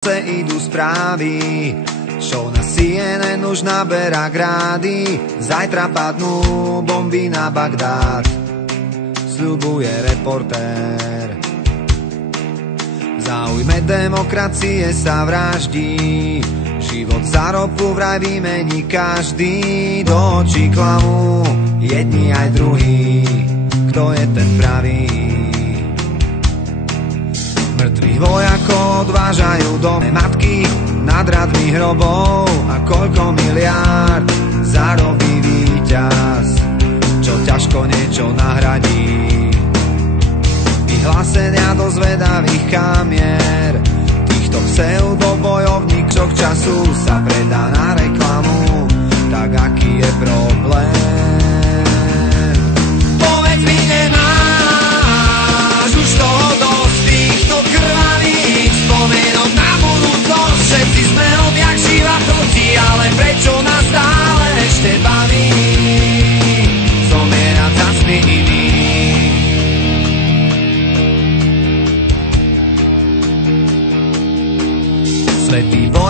Idú správy, show na CNN už naberá grády. Zajtra padnú bomby na Bagdád, sľubuje reportér. V záujme demokracie sa vraždí, život za ropu vraj vymení každý. Do očí klamú jedni aj druhí, kto je ten pravý. Mŕtvych vojakov odvážajú do matky nad radmi hrobov. A koľko miliárd zarobí víťaz, čo ťažko niečo nahradí. Vyhlásenia do zvedavých kamier týchto pseudobojovníkov času sa predá na reklamu. Tak aký je problém? Povedz mi, nemáš už toho dosť týchto krvavých spomienok na budúcnosť. Všetci sme odjak živa chodí, ale prečo nás stále ešte baví zomierať za sny iných? Svätý